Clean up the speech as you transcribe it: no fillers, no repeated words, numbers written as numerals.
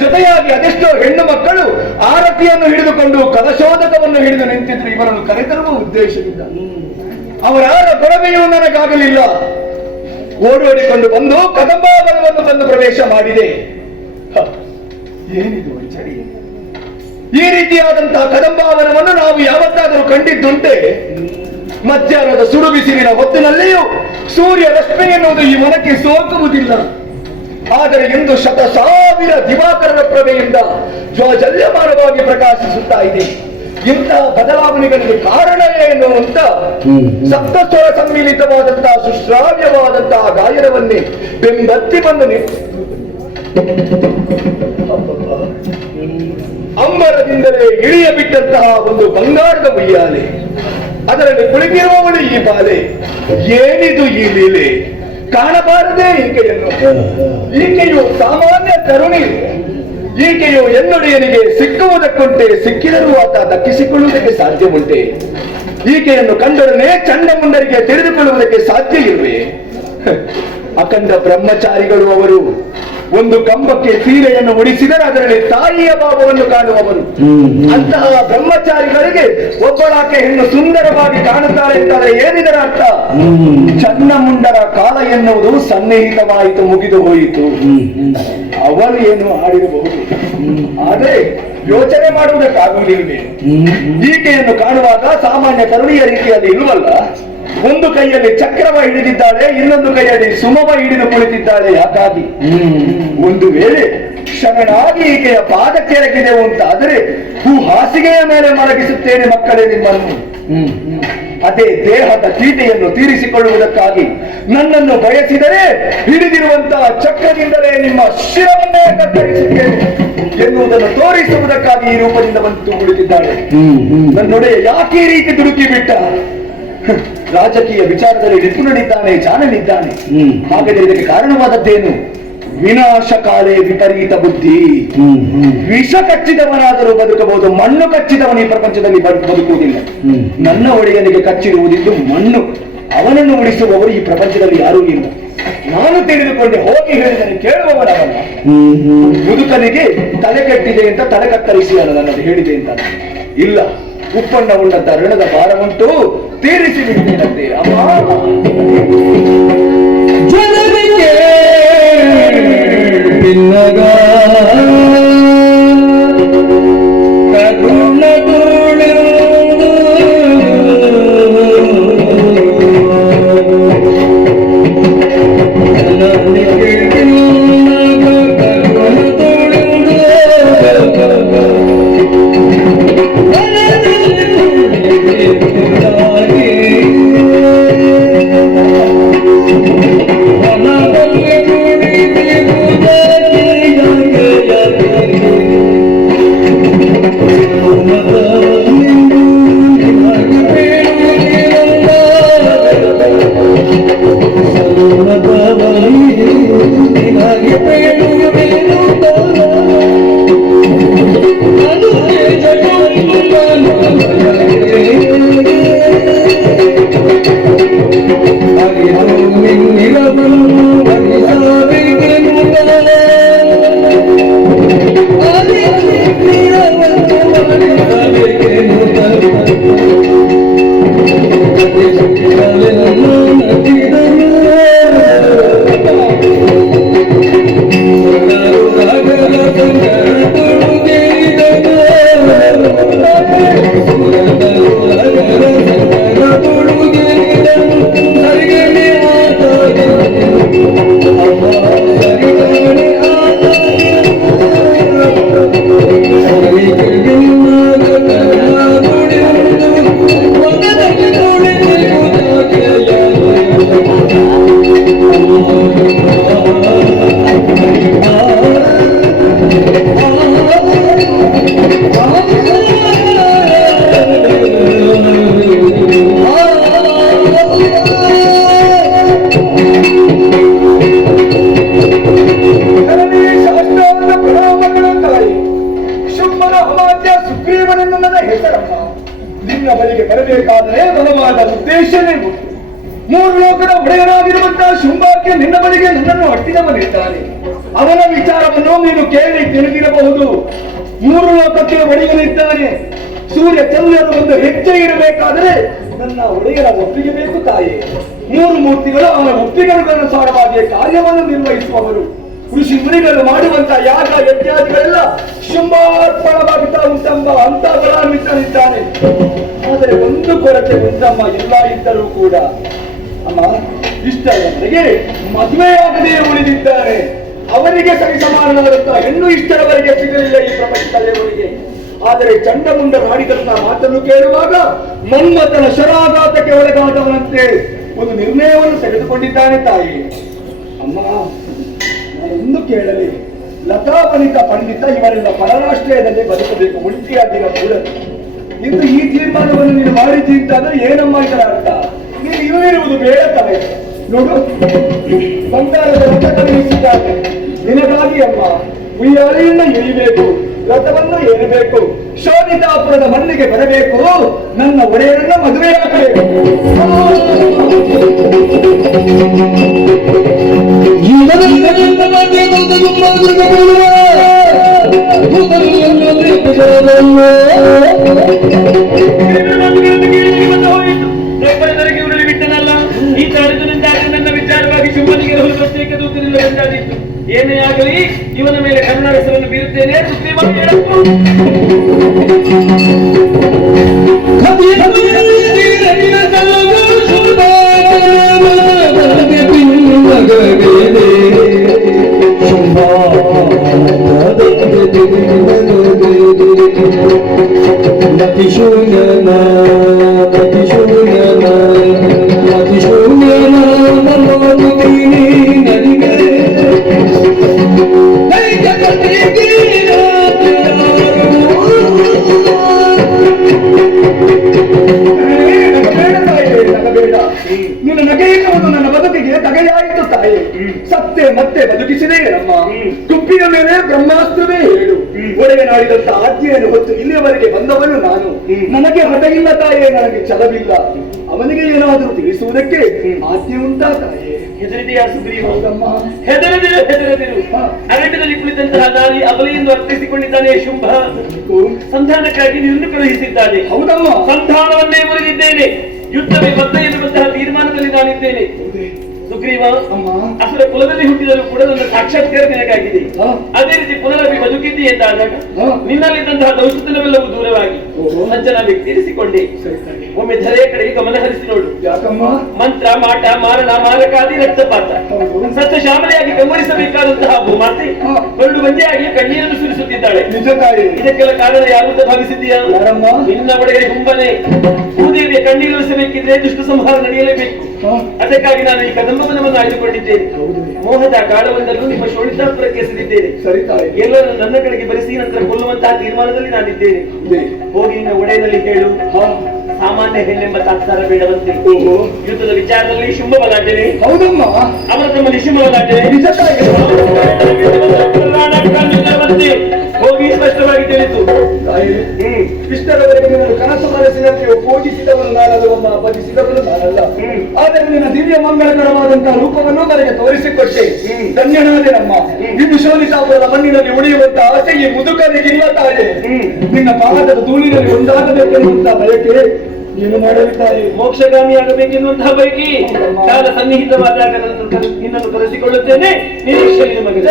ಜೊತೆಯಾಗಿ ಅದೆಷ್ಟೋ ಹೆಣ್ಣು ಮಕ್ಕಳು ಆರತಿಯನ್ನು ಹಿಡಿದುಕೊಂಡು ಕಲಶೋದಕವನ್ನು ಹಿಡಿದು ನಿಂತಿದ್ರು ಇವರನ್ನು ಕರೆತರುವ ಉದ್ದೇಶವಿಲ್ಲ. ಅವರಾರ ಕೊರವೆಯೂ ನನಗಾಗಲಿಲ್ಲ. ಓಡೋಡಿಕೊಂಡು ಬಂದು ಕದಂಬಾವನವನ್ನು ಬಂದು ಪ್ರವೇಶ ಮಾಡಿದೆ. ಏನಿದು ಚಳಿ? ಈ ರೀತಿಯಾದಂತಹ ಕದಂಬಾವನವನ್ನು ನಾವು ಯಾವತ್ತಾದರೂ ಕಂಡಿದ್ದುಂಟೆ? ಮಧ್ಯಾಹ್ನದ ಸುಡು ಬಿಸಿಲಿನ ಹೊತ್ತಿನಲ್ಲಿಯೂ ಸೂರ್ಯ ರಶ್ಮಿ ಎನ್ನುವುದು ಈ ವನಕ್ಕೆ ಸೋಕುವುದಿಲ್ಲ. ಆದರೆ ಇಂದು ಶತಸಾವಿರ ದಿವಾಕರನ ಪ್ರಭೆಯಿಂದ ಜ್ವಾಜಲ್ಯಮಾನವಾಗಿ ಪ್ರಕಾಶಿಸುತ್ತಾ ಇದೆ. ಇಂತಹ ಬದಲಾವಣೆಗಳಿಗೆ ಕಾರಣ ಏನು ಅಂತ ಸಪ್ತಸ್ವರ ಸಮ್ಮಿಲಿತವಾದಂತಹ ಸುಶ್ರಾವ್ಯವಾದಂತಹ ಗಾಯನವನ್ನೇ ಬೆಂಬತ್ತಿ ಬಂದು ಅಂಬರದಿಂದಲೇ ಇಳಿಯ ಬಿಟ್ಟಂತಹ ಒಂದು ಬಂಗಾರದ ಉಯ್ಯಾಲೆ, ಅದರಲ್ಲಿ ಕುಳಿತಿರುವವಳು ಈ ಬಾಲೆ. ಏನಿದು ಈ ಲೀಲೆ? ಕಾಣಬಾರದೆ ಈಕೆಯನ್ನು. ಈಕೆಯು ಸಾಮಾನ್ಯ ತರುಣಿ. ಈಕೆಯು ಎನ್ನೊಡೆಯನಿಗೆ ಸಿಕ್ಕುವುದಕ್ಕುಂಟೆ, ಸಿಕ್ಕಿದರೂ ಆತ ದಕ್ಕಿಸಿಕೊಳ್ಳುವುದಕ್ಕೆ ಸಾಧ್ಯ ಉಂಟೆ? ಈಕೆಯನ್ನು ಕಂಡೊಡನೆ ಚಂಡಮುಂಡರಿಗೆ ತಿಳಿದುಕೊಳ್ಳುವುದಕ್ಕೆ ಸಾಧ್ಯ ಇರುವೆ? ಅಖಂಡ ಬ್ರಹ್ಮಚಾರಿಗಳು ಅವರು. ಒಂದು ಕಂಬಕ್ಕೆ ಸೀರೆಯನ್ನು ಉಡಿಸಿದರೆ ಅದರಲ್ಲಿ ತಾಯಿಯ ಭಾವವನ್ನು ಕಾಣುವವರು. ಅಂತಹ ಬ್ರಹ್ಮಚಾರಿಗಳಿಗೆ ಒಬ್ಬಳಾಕೆ ಹೆಣ್ಣು ಸುಂದರವಾಗಿ ಕಾಣುತ್ತಾಳೆ ಅಂತಾದ್ರೆ ಏನಿದರ ಅರ್ಥ? ಚನ್ನಮುಂಡರ ಕಾಲ ಎನ್ನುವುದು ಸನ್ನಿಹಿತವಾಯಿತು, ಮುಗಿದು ಹೋಯಿತು. ಅವಳು ಏನು ಆಡಿರಬಹುದು, ಆದರೆ ಯೋಚನೆ ಮಾಡುವುದಕ್ಕಾಗುವುದಿಲ್ಲವೇ? ಈಕೆಯನ್ನು ಕಾಣುವಾಗ ಸಾಮಾನ್ಯ ತರುಣಿಯ ರೀತಿಯಲ್ಲಿ ಇರುವಲ್ಲ. ಒಂದು ಕೈಯಲ್ಲಿ ಚಕ್ರವ ಹಿಡಿದಿದ್ದಾಳೆ, ಇನ್ನೊಂದು ಕೈಯಲ್ಲಿ ಸುಮವ ಹಿಡಿದು ಕುಳಿತಿದ್ದಾಳೆ. ಯಾಕಾಗಿ? ಒಂದು ವೇಳೆ ಶರಣಾಗಿ ಈಕೆಯ ಪಾದ ಕೆಳಗಿದೆವು ಅಂತ ಆದರೆ ಹಾಸಿಗೆಯ ಮೇಲೆ ಮಲಗಿಸುತ್ತೇನೆ ಮಕ್ಕಳೇ ನಿಮ್ಮನ್ನು. ಅದೇ ದೇಹದ ತೀಟೆಯನ್ನು ತೀರಿಸಿಕೊಳ್ಳುವುದಕ್ಕಾಗಿ ನನ್ನನ್ನು ಬಯಸಿದರೆ ಹಿಡಿದಿರುವಂತಹ ಚಕ್ರದಿಂದಲೇ ನಿಮ್ಮ ಶಿರವನ್ನೇ ಕತ್ತರಿಸುತ್ತೇನೆ ಎನ್ನುವುದನ್ನು ತೋರಿಸುವುದಕ್ಕಾಗಿ ಈ ರೂಪದಿಂದ ಬಂದು ಕುಳಿತಿದ್ದಾಳೆ. ನನ್ನೊಡೆಯ ಯಾಕೆ ಈ ರೀತಿ ದುಡುಕಿ ಬಿಟ್ಟ? ರಾಜಕೀಯ ವಿಚಾರದಲ್ಲಿ ನಿಪುಣನಿದ್ದಾನೆ, ಜಾಣನಿದ್ದಾನೆ. ಹಾಗಾದರೆ ಇದಕ್ಕೆ ಕಾರಣವಾದದ್ದೇನು? ವಿನಾಶಕಾಲೇ ವಿಪರೀತ ಬುದ್ಧಿ. ವಿಷ ಕಚ್ಚಿದವನಾದರೂ ಬದುಕಬಹುದು, ಮಣ್ಣು ಕಚ್ಚಿದವನ ಈ ಪ್ರಪಂಚದಲ್ಲಿ ಬದುಕುವುದಿಲ್ಲ. ನನ್ನ ಒಡೆಯನಿಗೆ ಕಚ್ಚಿರುವುದಿದ್ದು ಮಣ್ಣು. ಅವನನ್ನು ಉಳಿಸುವವರು ಈ ಪ್ರಪಂಚದಲ್ಲಿ ಯಾರೂ ಇಲ್ಲ. ನಾನು ತಿಳಿದುಕೊಂಡೆ, ಹೋಗಿ ಹೇಳಿದನು ಕೇಳುವವರವಲ್ಲ. ಮುದುಕನಿಗೆ ತಲೆ ಕೆಟ್ಟಿದೆ ಅಂತ ತಲೆ ಕತ್ತರಿಸಿ ನನ್ನದು ಹೇಳಿದೆ ಅಂತ ಇಲ್ಲ. ಉಪ್ಪಣ್ಣ ಉಂಡಂತ ಋಣದ ಭಾರವುಂಟು, ತೀರಿಸಿ ಬಿಡುತ್ತೇನಂತೆ. ಜನರಿಗೆ ಮೂರು ಲೋಕದ ಒಡೆಯನಾಗಿರುವಂತಹ ಶುಂಭಕ್ಕೆ ನಿನ್ನ ಬಳಿಗೆ ನನ್ನನ್ನು ಅಟ್ಟಿದವನಿದ್ದಾನೆ. ಅವನ ವಿಚಾರವನ್ನು ನೀನು ಕೇಳಿ ತಿಳಿದಿರಬಹುದು. ಮೂರು ಲೋಕಕ್ಕೆ ಒಡೆಯನಿದ್ದಾನೆ. ಸೂರ್ಯ ಚಂದ್ರರು ಒಂದು ಹೆಜ್ಜೆ ಇರಬೇಕಾದರೆ ನನ್ನ ಒಡೆಯರ ಒಪ್ಪಿಗೆ ಬೇಕು ತಾಯಿ. ಮೂರು ಮೂರ್ತಿಗಳು ಅವನ ಒಪ್ಪಿಗೆಗನುಸಾರವಾಗಿ ಕಾರ್ಯವನ್ನು ನಿರ್ವಹಿಸುವವರು. ಋಷಿ ಮುನಿಗಳು ಮಾಡುವಂತಹ ಯಾಗ ಯಜ್ಞಾದಿಗಳೆಲ್ಲ ಶುಂಭಾರ್ಪಣವಾಗುತ್ತಾ ಉಂಟೆಂಬ ಅಂತ ಬಲಾನ್ವಿತನಿದ್ದಾನೆ. ಆದರೆ ಒಂದು ಕೊರತೆ ಉಂಟಮ್ಮ, ಎಲ್ಲ ಇದ್ದರೂ ಕೂಡ ಅಮ್ಮ ಇಷ್ಟರವರೆಗೆ ಮದುವೆಯಾಗದೇ ಉಳಿದಿದ್ದಾರೆ. ಅವರಿಗೆ ಸರಿಸಮಾನವಾದಂತಹ ಹೆಣ್ಣು ಇಷ್ಟರವರೆಗೆ ಸಿಗಲಿಲ್ಲ ಈ ಪ್ರಪಂಚದಲ್ಲಿವರಿಗೆ. ಆದರೆ ಚಂಡಮುಂಡ ನಾಡಿದಂತಹ ಮಾತನ್ನು ಕೇಳುವಾಗ ಮನ್ಮಥನ ಶರಾಘಾತಕ್ಕೆ ಒಳಗಾದವನಂತೆ ಒಂದು ನಿರ್ಣಯವನ್ನು ತೆಗೆದುಕೊಂಡಿದ್ದಾನೆ ತಾಯಿ. ಅಮ್ಮ ನಾನೊಂದು ಕೇಳಲಿ, ಲತಾಪನಿತ ಪಂಡಿತ ಇವರೆಲ್ಲ ಪರರಾಷ್ಟ್ರೀಯದಲ್ಲಿ ಬದುಕಬೇಕು, ಉಳಿಕೆಯಾಗಿರಕೂಡದು. ಇಂದು ಈ ತೀರ್ಮಾನವನ್ನು ನೀನು ಮಾಡಿದ್ದೀ ಅಂತಾದ್ರೆ ಏನಮ್ಮ ಇದರ ಅರ್ಥ? ನೀನು ಇರುವುದು ಬೇಡ ತಾಯಿ. ನೋಡು, ಬಂಗಾರದ ರಥ ಕಳುಹಿಸಿದ್ದಾನೆ ನಿನಗಾಗಿ ಅಮ್ಮ. ಉಯ್ಯಾಲೆಯಿಂದ ಇಳಿಬೇಕು, ರಥವನ್ನು ಏರಬೇಕು, ಶೋಭಿತಾಪುರದ ಮಣ್ಣಿಗೆ ಬರಬೇಕು, ನನ್ನ ಒಡೆಯರನ್ನ ಮದುವೆಯಾಗಬೇಕು. ಈ ತಾರಕನಿಂದಾಗಿ ನನ್ನ ವಿಚಾರವಾಗಿ ಶುಂಭನಿಗೆ ಪ್ರತ್ಯೇಕ ದೂತರಿಲ್ಲ ಎಂದಾದಿತ್ತು. ಏನೇ ಆಗಲಿ ಇವನ ಮೇಲೆ ಕನ್ನಡ ಹೆಸರನ್ನು ಬೀರುತ್ತೇನೆ. ನಿನ್ನ ನಗೆಯನ್ನು ನನ್ನ ಬದುಕಿಗೆ ತಗೆಯಾಯಿತು ತಾಯಿ. ಸತ್ತೆ ಮತ್ತೆ ಬದುಕಿಸಿದೆ ನಮ್ಮ ತುಪ್ಪಿನ ಮೇಲೆ ಬ್ರಹ್ಮಾಸ್ತ್ರವೇ ಹೇಳು. ಒಡೆಯನಾಡಿದಂತ ಆಜ್ಞೆಯನ್ನು ಹೊತ್ತು ಇಲ್ಲಿಯವರೆಗೆ ಬಂದವನು ನಾನು. ನನಗೆ ಹಠ ಇಲ್ಲ ತಾಯೇ, ನನಗೆ ಛಲವಿಲ್ಲ. ಅವನಿಗೆ ಏನಾದರೂ ತಿಳಿಸುವುದಕ್ಕೆ ಆಜ್ಞೆ ಉಂಟಾ ತಾಯೇ? ಹೆದರಿದೆಯಾ ಸುಗ್ರೀವ? ಹೆದರದಿರು, ಹೆದರದಿರು. ಅರಣ್ಯದಲ್ಲಿ ಕುಳಿತಂತಹ ದಾಳಿ ಅಬಲೆಯಿಂದ ಅರ್ಥೈಸಿಕೊಂಡಿದ್ದಾನೆ ಶುಂಭ. ಸಂಧಾನಕ್ಕಾಗಿ ನಿನ್ನನ್ನು ಕಳುಹಿಸಿದ್ದಾನೆ. ಹೌದಮ್ಮ, ಸಂಧಾನವನ್ನೇ ಮುರಿದಿದ್ದೇನೆ. ಯುದ್ಧವೇ ಬದ್ಧ ಎನ್ನುವಂತಹ ತೀರ್ಮಾನದಲ್ಲಿ ನಾನಿದ್ದೇನೆ. ಸುಗ್ರೀವ, ಅಸುರ ಕುಲದಲ್ಲಿ ಹುಟ್ಟಿದರೂ ಕೂಡ ನನ್ನ ಸಾಕ್ಷಾತ್ಕಾರ ನಿನಗಾಗಿದೆ. ಅದೇ ರೀತಿ ಪುನರಭಿ ಬದುಕಿದ್ದಿ ಎಂದಾದಾಗ ನಿನ್ನಲ್ಲಿದ್ದಂತಹ ದೌಷತನವೆಲ್ಲವೂ ದೂರವಾಗಿ ಸಜ್ಜನ ವ್ಯಕ್ತಿ ಇರಿಸಿಕೊಂಡೆ. ಒಮ್ಮೆ ಧರೆಯ ಕಡೆಗೆ ಗಮನ ಹರಿಸಿ ನೋಡು. ಯಾಕಮ್ಮ? ಮಂತ್ರ, ಮಾಟ, ಮಾರಣ, ಮಾರಕಾದಿ, ರಕ್ತಪಾತ, ಸತ್ಯ ಶ್ಯಾಮಲೆಯಾಗಿ ಕಂಗೊಳಿಸಬೇಕಾದಂತಹ ಭೂಮಾತೆ ಕರಡು ಬಂಜೆಯಾಗಿ ಕಣ್ಣೀರನ್ನು ಸುರಿಸುತ್ತಿದ್ದಾಳೆ. ನಿಜ ತಾಯಿ. ಇದಕ್ಕೆಲ್ಲ ಕಾರಣ ಯಾರು ಅಂತ ಭಾವಿಸಿದ್ದೀಯಾ? ನಿನ್ನ ಒಡೆಯ ಹುಂಬನೆ. ಭೂದೇವಿಯ ಕಣ್ಣೀರಿಸಬೇಕಿದ್ರೆ ದುಷ್ಟ ಸಂಹಾರ ನಡೆಯಲೇಬೇಕು. ಅದಕ್ಕಾಗಿ ನಾನು ಈ ಕದಂಬವನವನ್ನು ಆಯ್ದುಕೊಂಡಿದ್ದೇನೆ. ಮೋಹದ ಕಾಳವೊಂದನ್ನು ನಿಮ್ಮ ಶೋಣಿತಾಪುರಕ್ಕೆ ಎಸೆದಿದ್ದೇನೆ. ಎಲ್ಲರೂ ನನ್ನ ಕಡೆಗೆ ಬರೆಸಿ ನಂತರ ಕೊಲ್ಲುವಂತಹ ತೀರ್ಮಾನದಲ್ಲಿ ನಾನಿದ್ದೇನೆ. ಹೋಗಿ ನಿನ್ನ ಒಡೆಯನಲ್ಲಿ ಹೇಳು, ಸಾಮಾನ್ಯ ಹೆಣ್ಣೆಂಬ ತಾತ್ಸಾರ ಬೇಡವಂತೆ. ಯುದ್ಧದ ವಿಚಾರದಲ್ಲಿ ಶುಂಭ ಬಲಾಟನೆ. ಹೌದಮ್ಮ, ಅವರ ತಮ್ಮಲ್ಲಿ ಶುಂಭ ಬಲಾಟನೆ. ಹೋಗಿ ಸ್ಪಷ್ಟವಾಗಿ ತಿಳಿತು. ಇಷ್ಟರವರೆಗೆ ನಿನ್ನನ್ನು ಕನಸು ಮನಸ್ಸಿನಂತೆ ಪೂಜಿಸಿದವನು ನಾನಲ್ಲವಮ್ಮ, ಭಜಿಸಿದವನು ನಾನಲ್ಲ. ಆದರೆ ನಿನ್ನ ದಿವ್ಯ ಮಂಗಳಕರವಾದಂತಹ ರೂಪವನ್ನು ನನಗೆ ತೋರಿಸಿಕೊಟ್ಟೆ. ಧನ್ಯನಾದೆ ನಮ್ಮ. ಇದು ಶೋಧಿತಾಪುರದ ಮಣ್ಣಿನಲ್ಲಿ ಉಳಿಯುವಂತಹ ಆಸೆ ಈ ಮುದುಕನಿಗಿಲ್ಲ ತಾಯಿ. ನಿನ್ನ ಪಾದದ ಧೂಳಿನಲ್ಲಿ ಒಂದಾಗಬೇಕೆನ್ನುವಂತಹ ಬಯಕೆ ಏನು ಮಾಡಲಿದ್ದಾರೆ? ಮೋಕ್ಷಗಾಮಿ ಆಗಬೇಕೆನ್ನುವಂತಹ ಬಯಕೆ ಕಾಲ ಸನ್ನಿಹಿತವಾದಾಗ ನಿನ್ನನ್ನು ಕರೆಸಿಕೊಳ್ಳುತ್ತೇನೆ. ನಿರೀಕ್ಷೆ ನಿಮಗೆ.